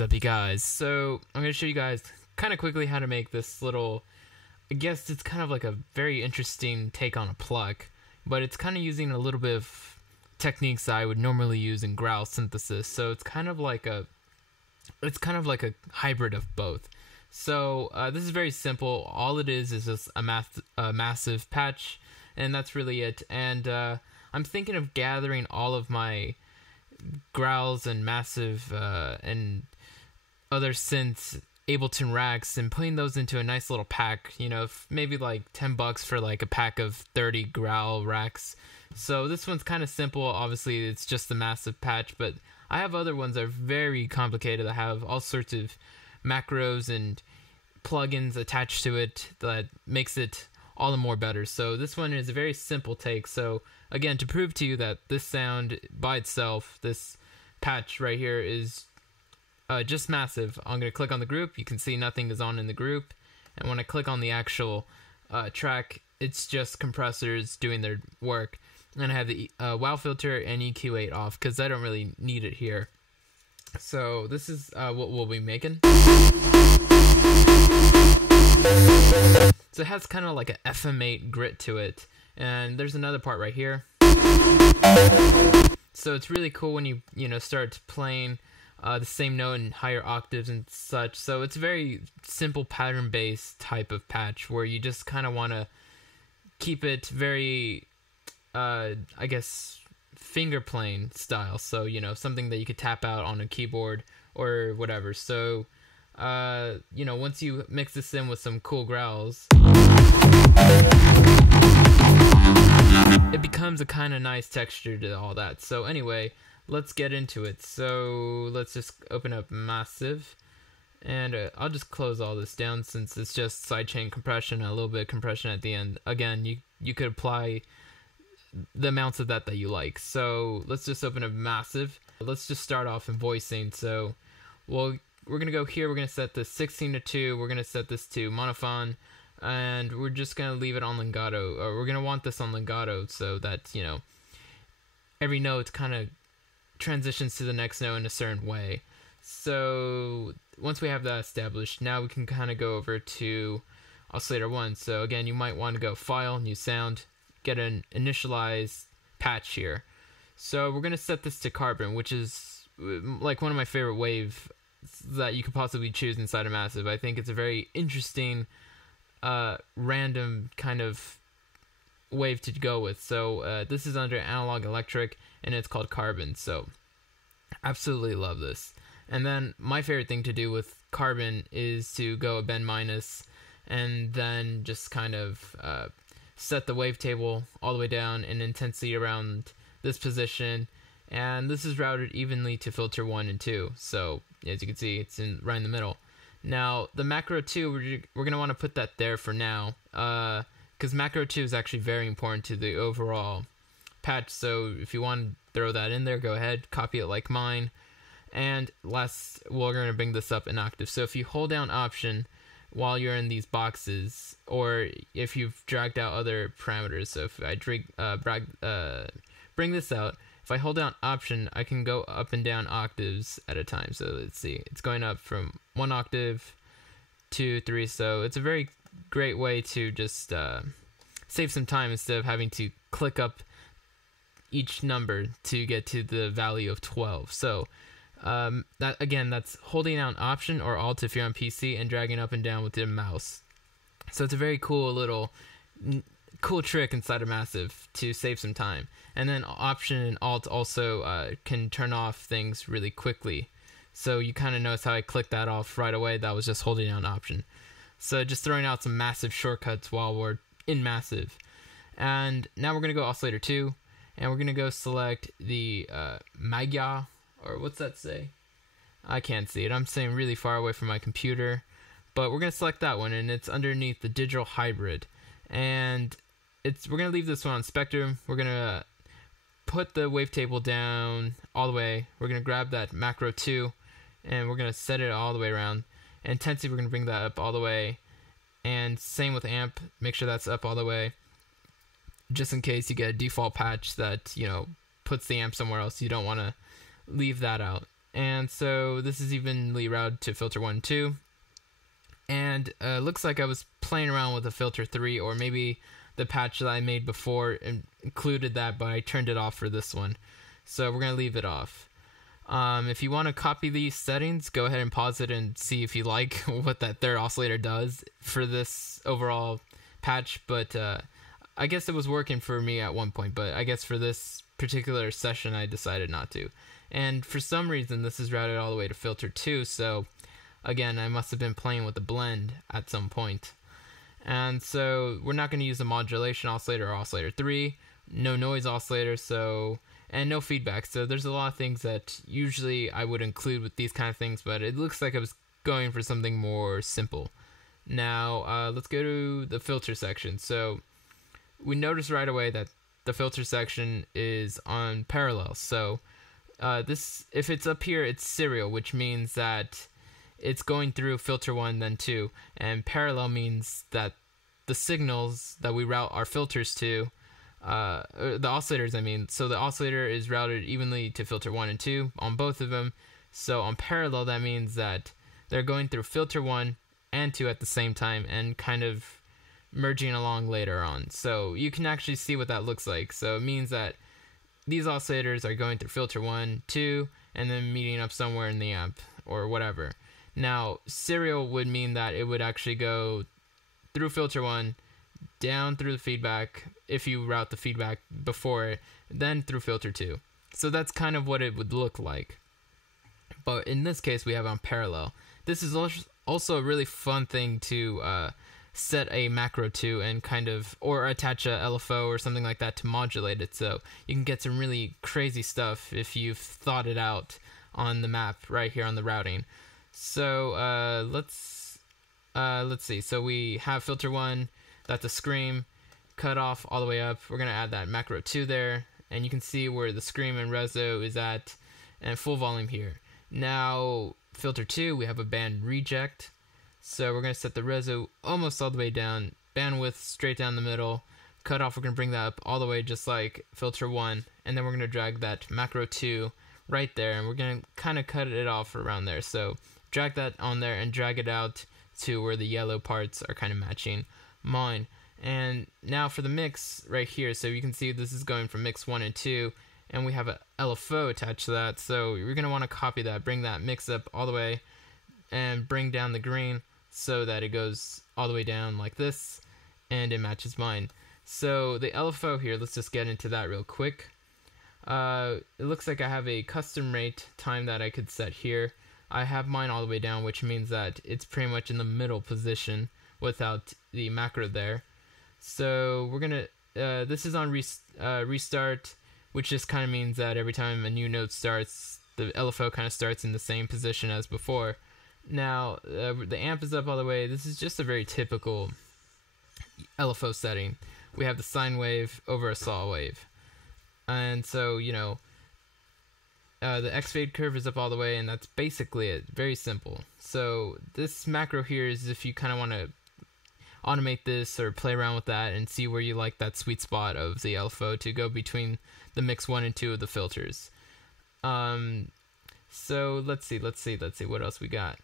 is up, you guys? So I'm going to show you guys kind of quickly how to make this little, I guess it's kind of like a very interesting take on a pluck, but it's kind of using a little bit of techniques I would normally use in growl synthesis. So it's kind of like a hybrid of both. So this is very simple. All it is just a massive patch, and that's really it. And I'm thinking of gathering all of my growls and massive and other synths Ableton racks and putting those into a nice little pack, you know, maybe like $10 for like a pack of 30 growl racks. So this one's kind of simple. Obviously it's just the massive patch, but I have other ones that are very complicated that have all sorts of macros and plugins attached to it that makes it all the more better. So this one is a very simple take. So again, to prove to you that this sound by itself, this patch right here is just massive, I'm going to click on the group. You can see nothing is on in the group. And when I click on the actual track, it's just compressors doing their work. And I have the WoW filter and EQ8 off because I don't really need it here. So this is what we'll be making. So it has kind of like a FM8 grit to it. And there's another part right here. So it's really cool when you start playing the same note in higher octaves and such. So it's a very simple pattern-based type of patch where you just kind of want to keep it very, I guess, finger playing style. So, something that you could tap out on a keyboard or whatever. So, once you mix this in with some cool growls, it becomes a kind of nice texture to all that. So anyway, let's get into it. So let's just open up Massive, and I'll just close all this down since it's just sidechain compression and a little bit of compression at the end. Again, you could apply the amounts of that you like. So let's just open up Massive. Let's just start off in voicing. So we're gonna go here. We're gonna set this 16:2. We're gonna set this to monophone. And we're just going to leave it on legato, or we're going to want this on legato so that, every note kind of transitions to the next note in a certain way. So once we have that established, now we can kind of go over to oscillator 1. So again, you might want to go File, New Sound, get an initialize patch here. So we're going to set this to carbon, which is like one of my favorite waves that you could possibly choose inside of Massive. I think it's a very interesting random kind of wave to go with. So this is under analog electric and it's called carbon. So absolutely love this. And then my favorite thing to do with carbon is to go a bend minus and then just kind of set the wavetable all the way down in intensity around this position, and this is routed evenly to filter 1 and 2. So as you can see, it's right in the middle. Now, the macro 2, we're going to want to put that there for now, because macro 2 is actually very important to the overall patch. So if you want to throw that in there, go ahead, copy it like mine. And last, we're going to bring this up in octave. So if you hold down Option while you're in these boxes, or if you've dragged out other parameters, so if I bring this out, if I hold down Option, I can go up and down octaves at a time. So let's see, it's going up from 1 octave, 2, 3. So it's a very great way to just save some time instead of having to click up each number to get to the value of 12. So that's holding down Option or Alt if you're on PC and dragging up and down with the mouse. So it's a very cool little cool trick inside of Massive to save some time. And then Option and Alt also can turn off things really quickly. So you kind of notice how I clicked that off right away. That was just holding down Option. So just throwing out some massive shortcuts while we're in Massive. And now we're going to go oscillator 2. And we're going to go select the Magya, or what's that say? I can't see it. I'm staying really far away from my computer. But we're going to select that one, and it's underneath the digital hybrid. And we're going to leave this one on Spectrum. We're going to put the wavetable down all the way. We're going to grab that macro 2, and we're going to set it all the way around. Intensity, we're going to bring that up all the way. And same with amp, make sure that's up all the way. Just in case you get a default patch that, puts the amp somewhere else. You don't want to leave that out. And so this is evenly routed to filter 1 and 2. And looks like I was playing around with a filter 3, or maybe the patch that I made before included that, but I turned it off for this one. So we're going to leave it off. If you want to copy these settings, go ahead and pause it and see if you like what that third oscillator does for this overall patch. But I guess it was working for me at one point, but I guess for this particular session I decided not to. And for some reason this is routed all the way to filter 2, so again, I must have been playing with the blend at some point. And so we're not going to use the modulation oscillator or oscillator 3, no noise oscillator, and no feedback. So there's a lot of things that usually I would include with these kind of things, but it looks like I was going for something more simple. Now let's go to the filter section. So we notice right away that the filter section is on parallel. So this, if it's up here, it's serial, which means that it's going through filter 1 then 2, and parallel means that the signals that we route our filters to, the oscillators I mean, so the oscillator is routed evenly to filter 1 and 2 on both of them. So on parallel, that means that they're going through filter 1 and 2 at the same time and kind of merging along later on. So you can actually see what that looks like. So it means that these oscillators are going through filter 1, 2, and then meeting up somewhere in the amp or whatever. Now, serial would mean that it would actually go through filter 1, down through the feedback, if you route the feedback before it, then through filter 2. So that's kind of what it would look like. But in this case, we have on parallel. This is also a really fun thing to set a macro to and kind of, or attach a LFO or something like that to modulate it. So you can get some really crazy stuff if you've thought it out on the map right here on the routing. So let's see. So we have filter 1, that's a scream, cut off all the way up. We're gonna add that macro 2 there, and you can see where the scream and reso is at, and full volume here. Now filter 2, we have a band reject. So we're gonna set the reso almost all the way down, bandwidth straight down the middle, cut off. We're gonna bring that up all the way just like filter 1, and then we're gonna drag that macro 2 right there, and we're gonna kind of cut it off around there. So drag that on there and drag it out to where the yellow parts are kind of matching mine. And now for the mix right here, so you can see this is going from mix 1 and 2, and we have a LFO attached to that. So you're going to want to copy that, bring that mix up all the way, and bring down the green so that it goes all the way down like this, and it matches mine. So the LFO here, let's just get into that real quick. It looks like I have a custom rate time that I could set here. I have mine all the way down, which means that it's pretty much in the middle position without the macro there. So we're gonna, this is on restart, which just kind of means that every time a new note starts, the LFO kind of starts in the same position as before. Now, the amp is up all the way. This is just a very typical LFO setting. We have the sine wave over a saw wave. And so, you know, the X fade curve is up all the way, and that's basically it. Very simple. So this macro here is if you kind of want to automate this or play around with that and see where you like that sweet spot of the LFO to go between the mix 1 and 2 of the filters. So let's see what else we got.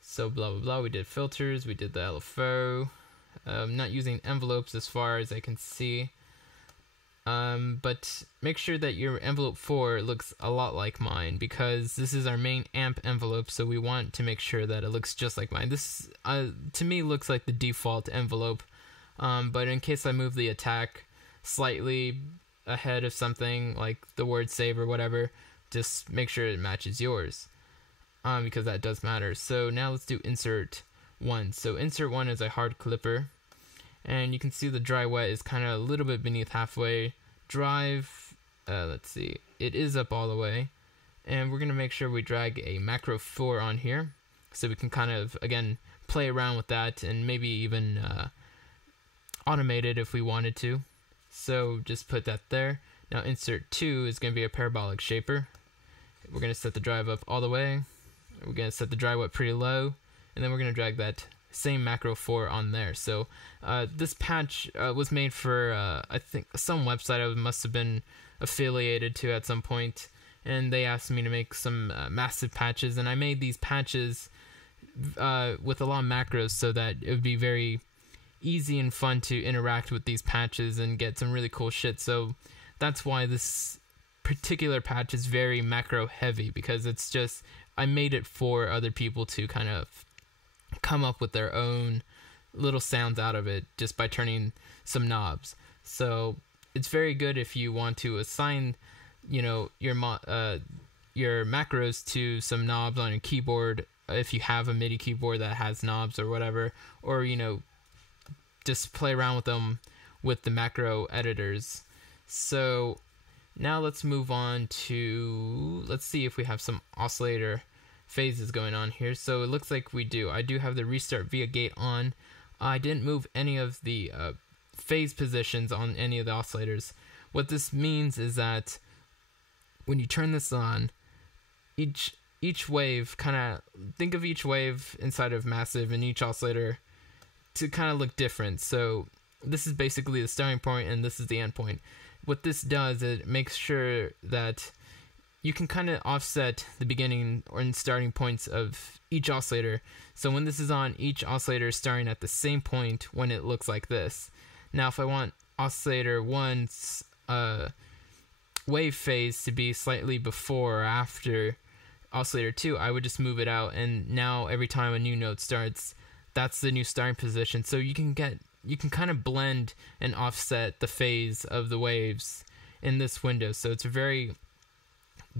So blah blah blah, we did filters, we did the LFO. Not using envelopes as far as I can see. But make sure that your envelope 4 looks a lot like mine, because this is our main amp envelope, so we want to make sure that it looks just like mine. This, to me, looks like the default envelope, but in case I move the attack slightly ahead of something, like the word save or whatever, just make sure it matches yours, because that does matter. So now let's do insert 1. So insert 1 is a hard clipper. And you can see the dry wet is kind of a little bit beneath halfway. Drive, let's see, it is up all the way. And we're going to make sure we drag a macro 4 on here, so we can kind of, again, play around with that and maybe even automate it if we wanted to. So just put that there. Now insert 2 is going to be a parabolic shaper. We're going to set the drive up all the way. We're going to set the dry wet pretty low. And then we're going to drag that same macro 4 on there. So this patch was made for I think some website I must have been affiliated to at some point, and they asked me to make some massive patches, and I made these patches with a lot of macros so that it would be very easy and fun to interact with these patches and get some really cool shit. So that's why this particular patch is very macro heavy, because it's just, I made it for other people to kind of come up with their own little sounds out of it just by turning some knobs. So it's very good if you want to assign, you know, your macros to some knobs on your keyboard, if you have a MIDI keyboard that has knobs or whatever, or, you know, just play around with them with the macro editors. So now let's move on to, let's see if we have some oscillator phases going on here. So it looks like we do. I do have the restart via gate on. I didn't move any of the phase positions on any of the oscillators. What this means is that when you turn this on, each wave, kind of think of each wave inside of Massive and each oscillator to kind of look different. So this is basically the starting point and this is the end point. What this does, it makes sure that you can kind of offset the beginning or starting points of each oscillator. So when this is on, each oscillator is starting at the same point when it looks like this. Now if I want oscillator 1's wave phase to be slightly before or after oscillator 2, I would just move it out, and now every time a new note starts, that's the new starting position. So you can kind of blend and offset the phase of the waves in this window. So it's a very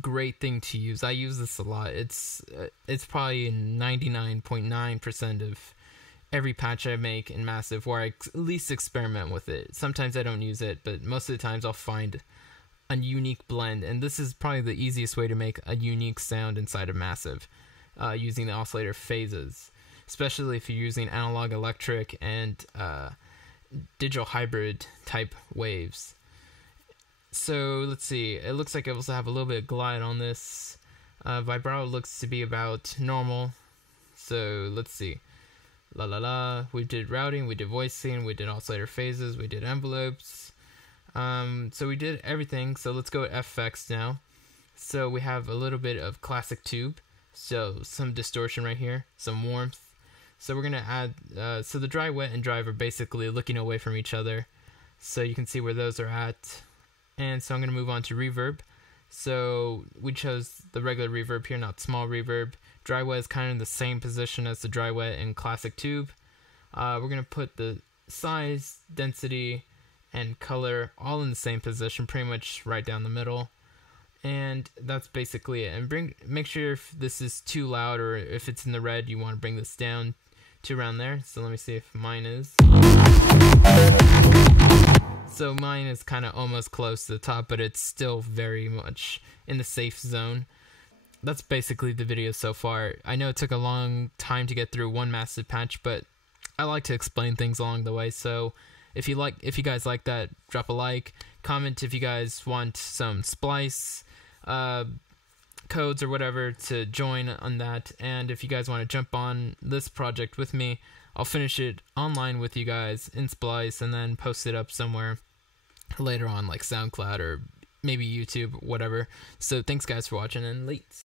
great thing to use. I use this a lot. It's probably 99.9% of every patch I make in Massive where I at least experiment with it. Sometimes I don't use it, but most of the times I'll find a unique blend, and this is probably the easiest way to make a unique sound inside of Massive, using the oscillator phases, especially if you're using analog, electric, and digital hybrid type waves. So let's see, it looks like I also have a little bit of glide on this. Vibrato looks to be about normal. So let's see. La la la. We did routing, we did voicing, we did oscillator phases, we did envelopes. So we did everything. So let's go to FX now. So we have a little bit of classic tube. So some distortion right here, some warmth. So we're gonna add, so the dry, wet, and drive are basically looking away from each other. So you can see where those are at. And so I'm gonna move on to reverb. So we chose the regular reverb here, not small reverb. Dry wet is kind of in the same position as the dry wet and classic tube. We're gonna put the size, density, and color all in the same position, pretty much right down the middle. And that's basically it. And make sure if this is too loud or if it's in the red, you want to bring this down to around there. So let me see if mine is. So mine is kind of almost close to the top, but it's still very much in the safe zone. That's basically the video so far. I know it took a long time to get through one Massive patch, but I like to explain things along the way. So if you guys like that, drop a like, comment if you guys want some splice codes or whatever to join on that. And if you guys want to jump on this project with me, I'll finish it online with you guys in Splice and then post it up somewhere later on, like SoundCloud or maybe YouTube, whatever. So thanks guys for watching, and late.